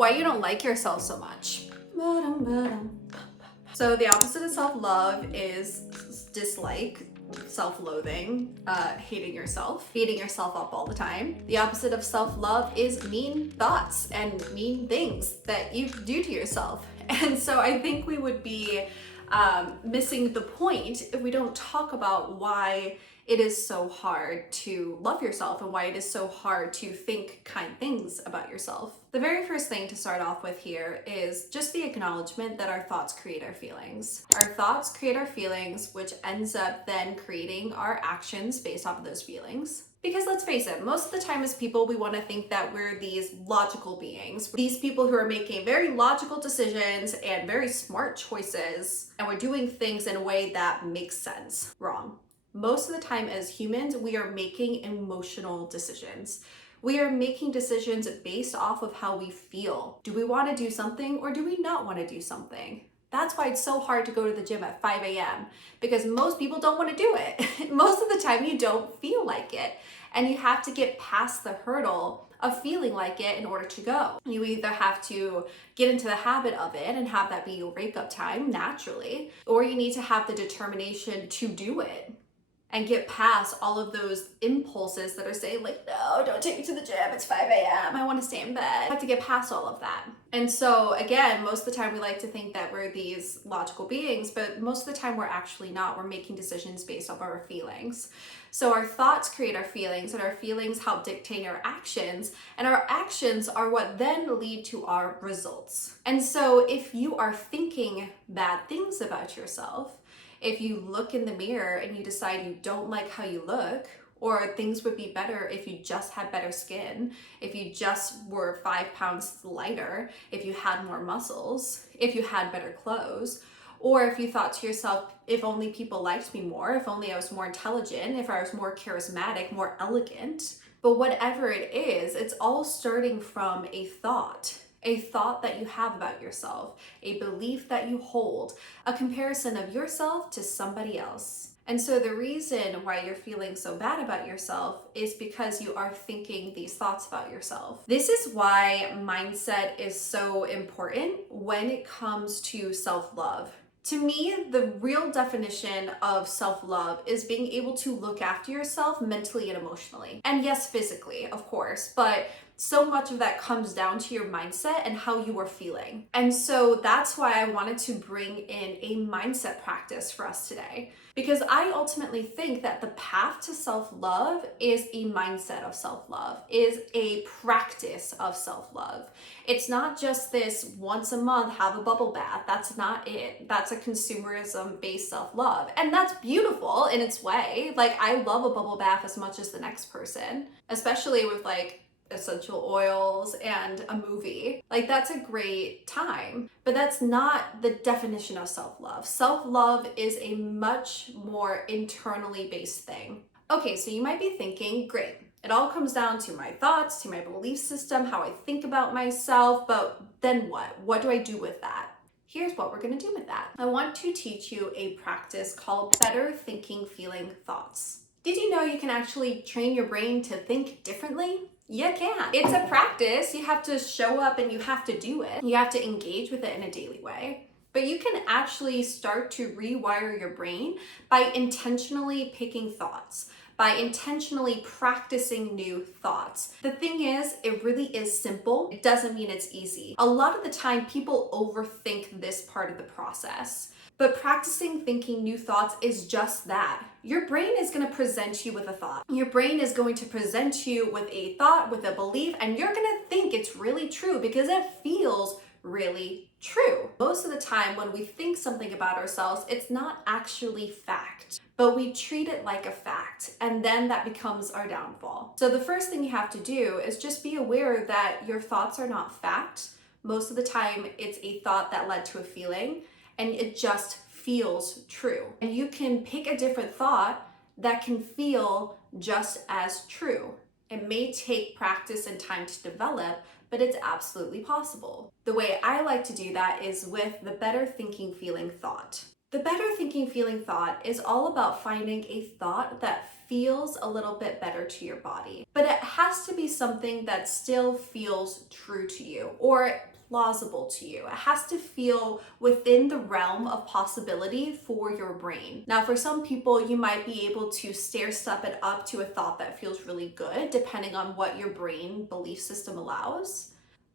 why you don't like yourself so much. So the opposite of self-love is dislike, self-loathing, hating yourself, beating yourself up all the time. The opposite of self-love is mean thoughts and mean things that you do to yourself. And so I think we would be missing the point if we don't talk about why it is so hard to love yourself and why it is so hard to think kind things about yourself. The very first thing to start off with here is just the acknowledgement that our thoughts create our feelings. Our thoughts create our feelings, which ends up then creating our actions based off of those feelings. Because let's face it, most of the time as people, we want to think that we're these logical beings. These people who are making very logical decisions and very smart choices, and we're doing things in a way that makes sense. Wrong. Most of the time as humans, we are making emotional decisions. We are making decisions based off of how we feel. Do we want to do something or do we not want to do something? That's why it's so hard to go to the gym at 5 a.m. because most people don't want to do it. Most of the time you don't feel like it, and you have to get past the hurdle of feeling like it in order to go. You either have to get into the habit of it and have that be your wake-up time naturally, or you need to have the determination to do it and get past all of those impulses that are saying like, no, don't take me to the gym, it's 5 a.m., I want to stay in bed. You have to get past all of that. And so again, most of the time we like to think that we're these logical beings, but most of the time we're actually not. We're making decisions based off our feelings. So our thoughts create our feelings, and our feelings help dictate our actions, and our actions are what then lead to our results. And so if you are thinking bad things about yourself, if you look in the mirror and you decide you don't like how you look, or things would be better if you just had better skin, if you just were 5 pounds lighter, if you had more muscles, if you had better clothes, or if you thought to yourself, if only people liked me more, if only I was more intelligent, if I was more charismatic, more elegant. But whatever it is, it's all starting from a thought that you have about yourself, a belief that you hold, a comparison of yourself to somebody else. And so the reason why you're feeling so bad about yourself is because you are thinking these thoughts about yourself. This is why mindset is so important when it comes to self-love. To me, the real definition of self-love is being able to look after yourself mentally and emotionally. And yes, physically, of course, but so much of that comes down to your mindset and how you are feeling. And so that's why I wanted to bring in a mindset practice for us today. Because I ultimately think that the path to self-love is a mindset of self-love, is a practice of self-love. It's not just this once a month, have a bubble bath. That's not it. That's a consumerism-based self-love. And that's beautiful in its way. Like, I love a bubble bath as much as the next person, especially with like essential oils and a movie. Like, that's a great time, but that's not the definition of self-love. Self-love is a much more internally based thing. Okay, so you might be thinking, great, it all comes down to my thoughts, to my belief system, how I think about myself, but then what? What do I do with that? Here's what we're gonna do with that. I want to teach you a practice called Better Thinking Feeling Thoughts. Did you know you can actually train your brain to think differently? You can. It's a practice. You have to show up and you have to do it. You have to engage with it in a daily way. But you can actually start to rewire your brain by intentionally picking thoughts, by intentionally practicing new thoughts. The thing is, it really is simple. It doesn't mean it's easy. A lot of the time, people overthink this part of the process. But practicing thinking new thoughts is just that. Your brain is going to present you with a thought. Your brain is going to present you with a thought, with a belief, and you're going to think it's really true because it feels really true. Most of the time when we think something about ourselves, it's not actually fact, but we treat it like a fact, and then that becomes our downfall. So the first thing you have to do is just be aware that your thoughts are not fact. Most of the time, it's a thought that led to a feeling, and it just feels true. And you can pick a different thought that can feel just as true. It may take practice and time to develop, but it's absolutely possible. The way I like to do that is with the Better Thinking Feeling thought. The better thinking feeling thought is all about finding a thought that feels a little bit better to your body, but it has to be something that still feels true to you or plausible to you. It has to feel within the realm of possibility for your brain. Now, for some people, you might be able to stair step it up to a thought that feels really good, depending on what your brain belief system allows.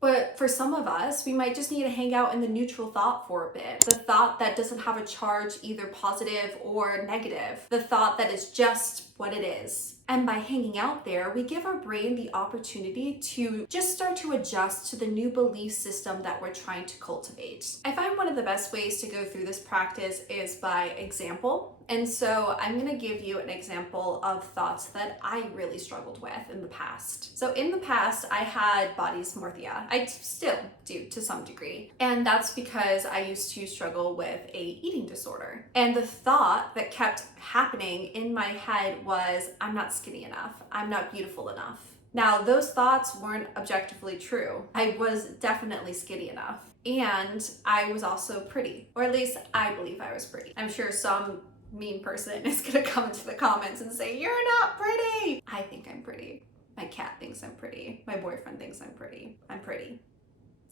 But for some of us, we might just need to hang out in the neutral thought for a bit. The thought that doesn't have a charge, either positive or negative. The thought that is just what it is. And by hanging out there, we give our brain the opportunity to just start to adjust to the new belief system that we're trying to cultivate. I find one of the best ways to go through this practice is by example. And so I'm gonna give you an example of thoughts that I really struggled with in the past. So in the past, I had body dysmorphia. I still do to some degree. And that's because I used to struggle with a eating disorder. And the thought that kept happening in my head was, I'm not skinny enough. I'm not beautiful enough. Now, those thoughts weren't objectively true. I was definitely skinny enough. And I was also pretty, or at least I believe I was pretty. I'm sure some mean person is gonna come into the comments and say, you're not pretty. I think I'm pretty. My cat thinks I'm pretty. My boyfriend thinks I'm pretty. I'm pretty.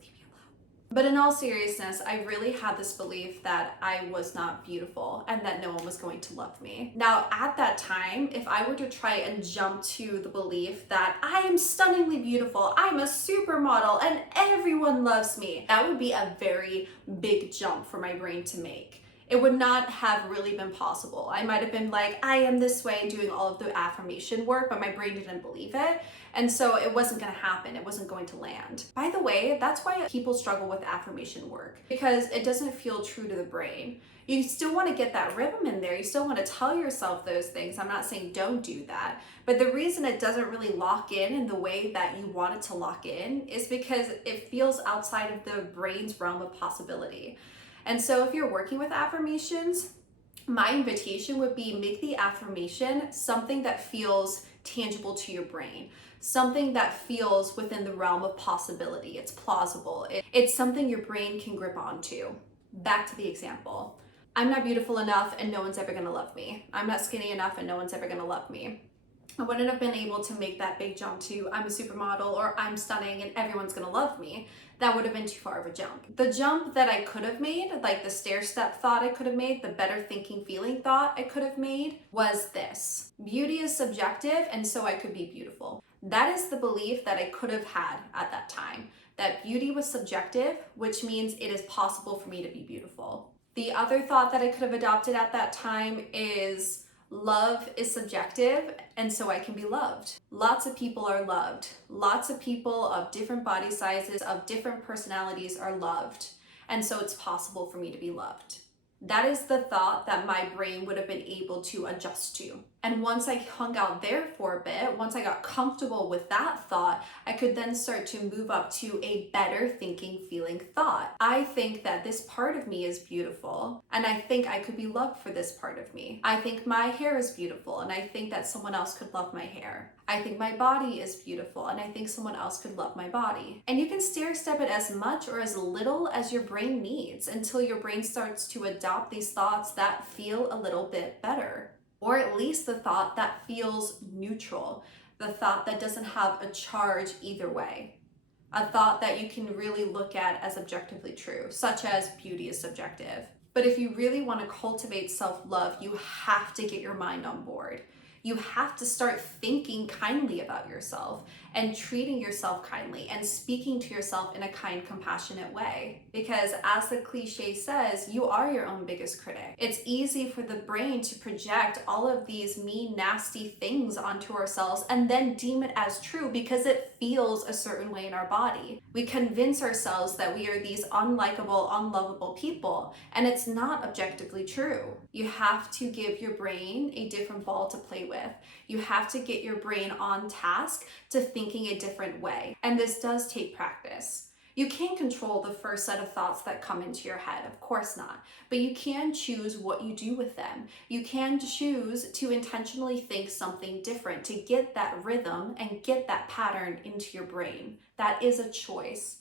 Leave me alone. But in all seriousness, I really had this belief that I was not beautiful and that no one was going to love me. Now, at that time, if I were to try and jump to the belief that I am stunningly beautiful, I'm a supermodel, and everyone loves me, that would be a very big jump for my brain to make. It would not have really been possible. I might have been like, I am this way, doing all of the affirmation work, but my brain didn't believe it. And so it wasn't gonna happen. It wasn't going to land. By the way, that's why people struggle with affirmation work, because it doesn't feel true to the brain. You still wanna get that rhythm in there. You still wanna tell yourself those things. I'm not saying don't do that. But the reason it doesn't really lock in the way that you want it to lock in is because it feels outside of the brain's realm of possibility. And so if you're working with affirmations, my invitation would be make the affirmation something that feels tangible to your brain, something that feels within the realm of possibility. It's plausible. It's something your brain can grip onto. Back to the example. I'm not beautiful enough and no one's ever gonna love me. I'm not skinny enough and no one's ever gonna love me. I wouldn't have been able to make that big jump to I'm a supermodel or I'm stunning and everyone's gonna love me. That would have been too far of a jump. The jump that I could have made, like the stair step thought I could have made, the better thinking feeling thought I could have made, was this. Beauty is subjective, and so I could be beautiful. That is the belief that I could have had at that time, that beauty was subjective, which means it is possible for me to be beautiful. The other thought that I could have adopted at that time is love is subjective, and so I can be loved. Lots of people are loved. Lots of people of different body sizes, of different personalities are loved. And so it's possible for me to be loved. That is the thought that my brain would have been able to adjust to. And once I hung out there for a bit, once I got comfortable with that thought, I could then start to move up to a better thinking, feeling thought. I think that this part of me is beautiful, and I think I could be loved for this part of me. I think my hair is beautiful, and I think that someone else could love my hair. I think my body is beautiful, and I think someone else could love my body. And you can stair step it as much or as little as your brain needs until your brain starts to adopt these thoughts that feel a little bit better. Or at least the thought that feels neutral, the thought that doesn't have a charge either way, a thought that you can really look at as objectively true, such as beauty is subjective. But if you really want to cultivate self-love, you have to get your mind on board. You have to start thinking kindly about yourself and treating yourself kindly and speaking to yourself in a kind, compassionate way. Because as the cliche says, you are your own biggest critic. It's easy for the brain to project all of these mean, nasty things onto ourselves and then deem it as true because it feels a certain way in our body. We convince ourselves that we are these unlikable, unlovable people, and it's not objectively true. You have to give your brain a different ball to play with. You have to get your brain on task to thinking a different way. And this does take practice. You can't control the first set of thoughts that come into your head, of course not. But you can choose what you do with them. You can choose to intentionally think something different, to get that rhythm and get that pattern into your brain. That is a choice.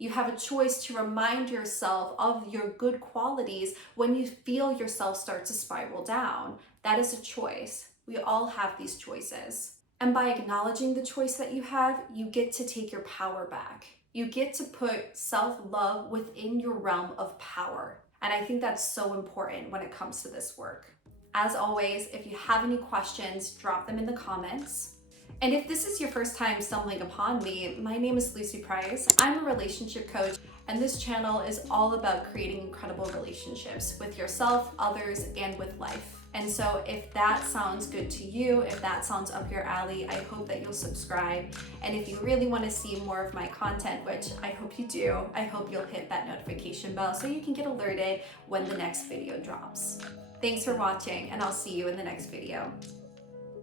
You have a choice to remind yourself of your good qualities when you feel yourself start to spiral down. That is a choice. We all have these choices. And by acknowledging the choice that you have, you get to take your power back. You get to put self-love within your realm of power. And I think that's so important when it comes to this work. As always, if you have any questions, drop them in the comments. And if this is your first time stumbling upon me, my name is Lucy Price. I'm a relationship coach, and this channel is all about creating incredible relationships with yourself, others, and with life. And so if that sounds good to you, if that sounds up your alley, I hope that you'll subscribe. And if you really want to see more of my content, which I hope you do, I hope you'll hit that notification bell so you can get alerted when the next video drops. Thanks for watching, and I'll see you in the next video.